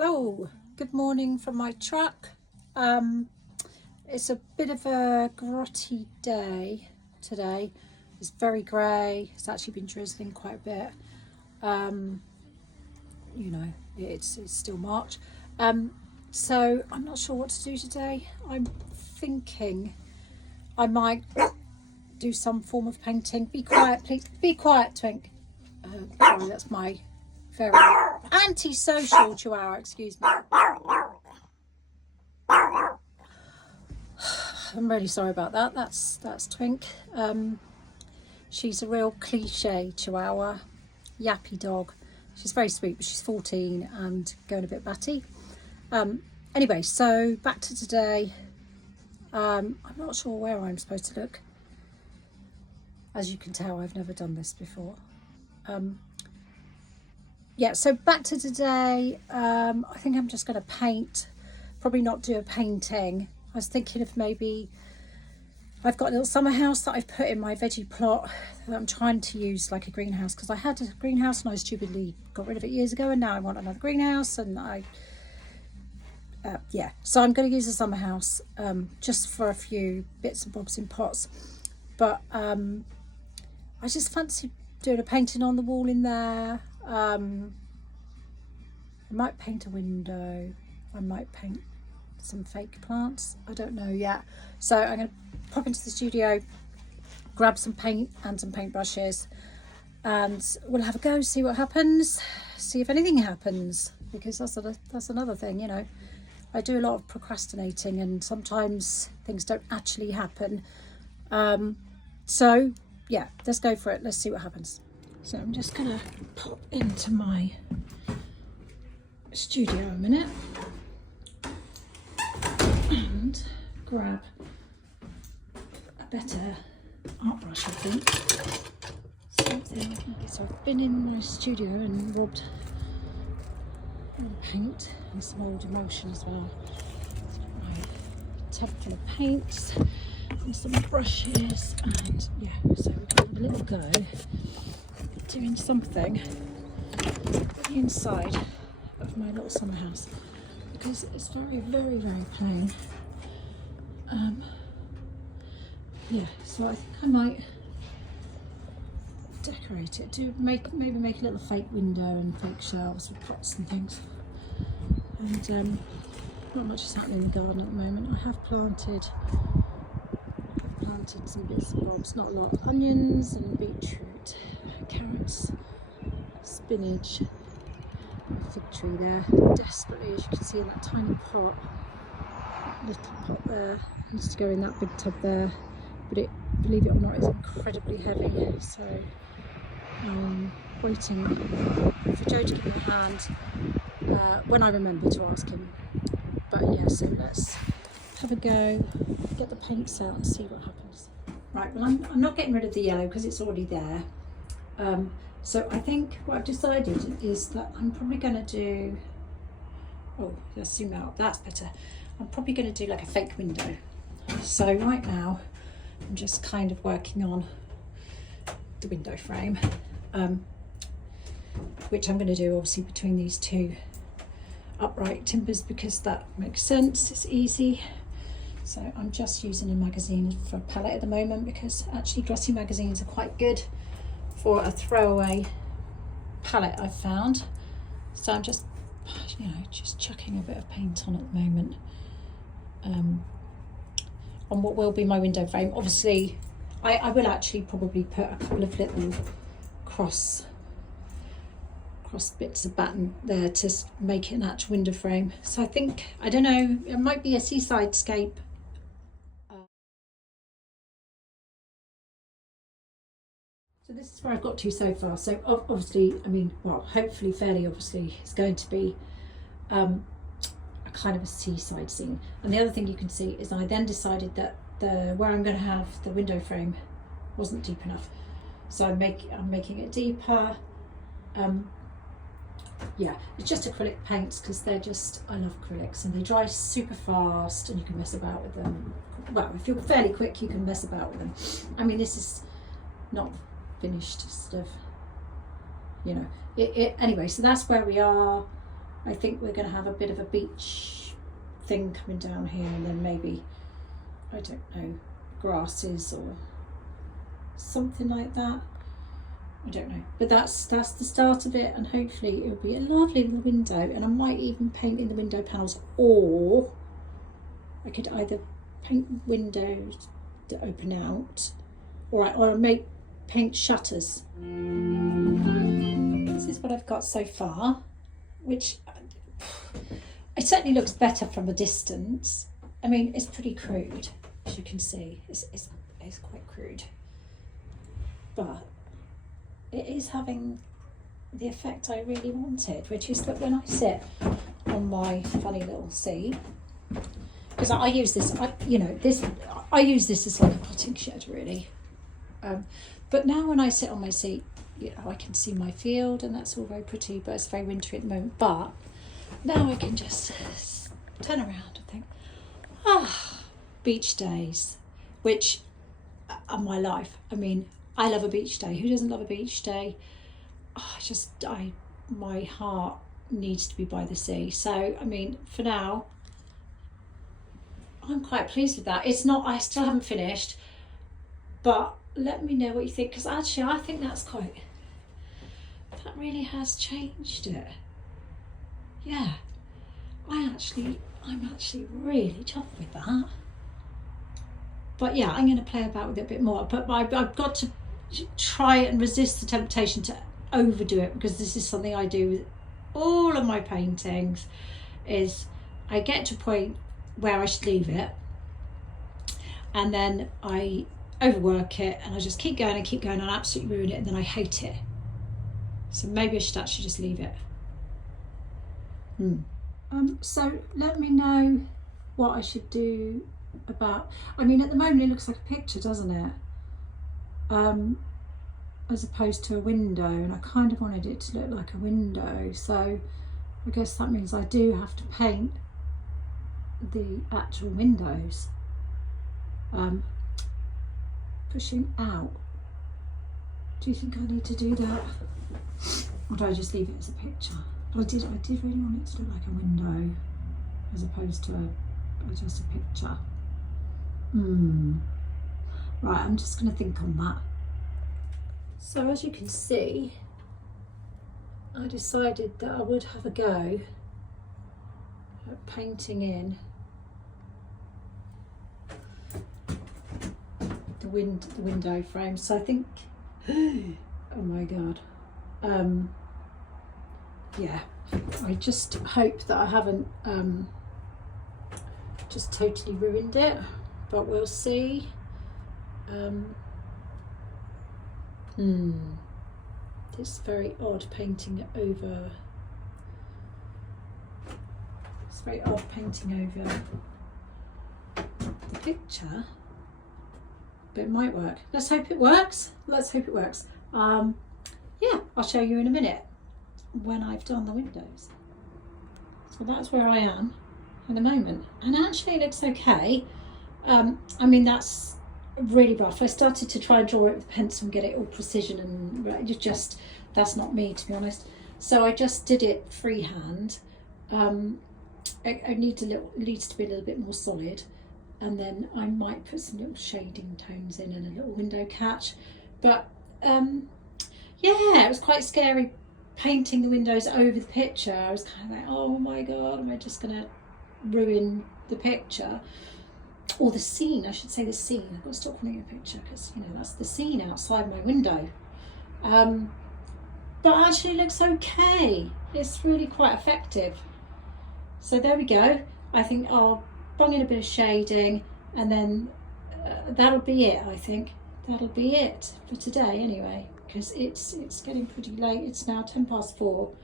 Hello, good morning from my truck. It's a bit of a grotty day today. It's very grey. It's actually been drizzling quite a bit. You know, it's still March. So I'm not sure what to do today. I'm thinking I might do some form of painting. Be quiet, please. Be quiet, Twink. Sorry, that's my very antisocial chihuahua, excuse me. I'm really sorry about that. That's Twink. She's a real cliche chihuahua, yappy dog. She's very sweet, but she's 14 and going a bit batty. Anyway, so back to today. I'm not sure where I'm supposed to look. As you can tell, I've never done this before. Yeah, so back to today. I think I'm just going to paint, probably not do a painting. I was thinking of maybe, I've got a little summer house that I've put in my veggie plot that I'm trying to use like a greenhouse, because I had a greenhouse and I stupidly got rid of it years ago, and now I want another greenhouse, and yeah, so I'm going to use a summer house just for a few bits and bobs in pots, but I just fancy doing a painting on the wall in there. I might paint a window. I might paint some fake plants. I don't know yet. So I'm going to pop into the studio, grab some paint and some paintbrushes, and we'll have a go, see what happens, see if anything happens, because that's another thing, you know. I do a lot of procrastinating and sometimes things don't actually happen. So yeah, let's go for it. Let's see what happens. So I'm just gonna pop into my studio a minute and grab a better art brush, I think. Something. Okay, so I've been in my studio and robbed all the paint and some old emulsion as well. My tub full of paints and some brushes, and yeah, so we're going to have a little go at doing something at the inside of my little summer house, because it's very, very, very plain. Yeah, so I think I might decorate it. Maybe make a little fake window and fake shelves with pots and things. And not much is happening in the garden at the moment. I have planted some bits and bobs, not a lot. Onions and beetroot, carrots, spinach, a fig tree there. Desperately, as you can see in that tiny pot, little pot there, needs to go in that big tub there. But it, believe it or not, is incredibly heavy. So I'm waiting for Joe to give me a hand when I remember to ask him. But yeah, so let's have a go, get the paints out and see what happens. Right, well I'm not getting rid of the yellow because it's already there. So I think what I've decided is that I'm probably going to do, oh, let's zoom out, that's better. I'm probably going to do like a fake window. So right now I'm just kind of working on the window frame, which I'm going to do obviously between these two upright timbers, because that makes sense, it's easy. So I'm just using a magazine for a palette at the moment, because actually glossy magazines are quite good for a throwaway palette I've found. So I'm just, you know, just chucking a bit of paint on at the moment on what will be my window frame. Obviously I will actually probably put a couple of little cross bits of batten there to make it an actual window frame. So I think, I don't know, it might be a seaside scape. So this is where I've got to so far. So obviously, I mean, well, hopefully fairly obviously, it's going to be a kind of a seaside scene. And the other thing you can see is I then decided that where I'm going to have the window frame wasn't deep enough. So I'm making it deeper. Yeah, it's just acrylic paints, because they're just, I love acrylics, and they dry super fast and you can mess about with them. Well, if you're fairly quick, you can mess about with them. I mean, this is not finished stuff, you know. Anyway, so that's where we are. I think we're going to have a bit of a beach thing coming down here, and then maybe, I don't know, grasses or something like that. I don't know, but that's the start of it, and hopefully it'll be a lovely little window, and I might even paint in the window panels, or I could either paint windows that open out, or I paint shutters. This is what I've got so far, which it certainly looks better from a distance. I mean, it's pretty crude, as you can see. It's quite crude, but it is having the effect I really wanted, which is that when I sit on my funny little seat, because I use this, I use this as like a potting shed, really. But now when I sit on my seat, I can see my field, and that's all very pretty, but it's very wintry at the moment. But now I can just turn around and think, beach days, which are my life. I mean, I love a beach day. Who doesn't love a beach day? My heart needs to be by the sea. So, I mean, for now, I'm quite pleased with that. It's not, I still haven't finished, but let me know what you think, because actually I think that really has changed it. Yeah, I'm actually really chuffed with that. But yeah, I'm going to play about with it a bit more, but I've got to try and resist the temptation to overdo it, because this is something I do with all of my paintings, is I get to a point where I should leave it, and then I overwork it, and I just keep going and absolutely ruin it, and then I hate it. So maybe I should actually just leave it. So let me know what I should do about, I mean, at the moment it looks like a picture, doesn't it? As opposed to a window, and I kind of wanted it to look like a window, so I guess that means I do have to paint the actual windows. Pushing out. Do you think I need to do that? Or do I just leave it as a picture? But I did really want it to look like a window as opposed to just a picture. Right, I'm just going to think on that. So as you can see, I decided that I would have a go at painting in the window frame. So I think, oh my god, yeah, I just hope that I haven't just totally ruined it, but we'll see. It's very odd painting it over. It's very odd painting over the picture, but it might work. Let's hope it works. Let's hope it works. Yeah, I'll show you in a minute when I've done the windows. So that's where I am at the moment, and actually it looks okay. I mean, that's really rough. I started to try and draw it with a pencil and get it all precision, and just that's not me, to be honest. So I just did it freehand. It needs to be a little bit more solid, and then I might put some little shading tones in and a little window catch. But yeah, it was quite scary painting the windows over the picture. I was kind of like, oh my god, am I just gonna ruin the picture? Or the scene, I should say the scene. I've got to stop calling it a picture, because that's the scene outside my window. But actually it looks okay. It's really quite effective. So there we go. I think I'll bung in a bit of shading, and then that'll be it. I think that'll be it for today anyway, because it's getting pretty late. It's now 4:10.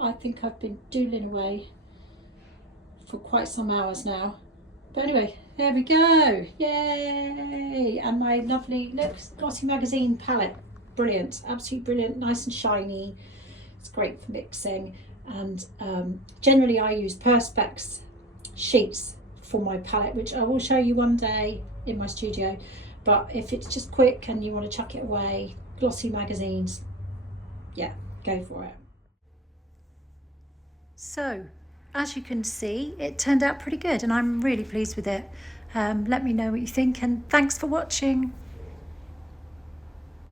I think I've been doodling away for quite some hours now. But anyway, there we go. Yay! And my lovely glossy magazine palette. Brilliant, absolutely brilliant, nice and shiny. It's great for mixing. And generally I use Perspex sheets for my palette, which I will show you one day in my studio. But if it's just quick and you want to chuck it away, glossy magazines, yeah, go for it. So, as you can see, it turned out pretty good and I'm really pleased with it. Let me know what you think and thanks for watching.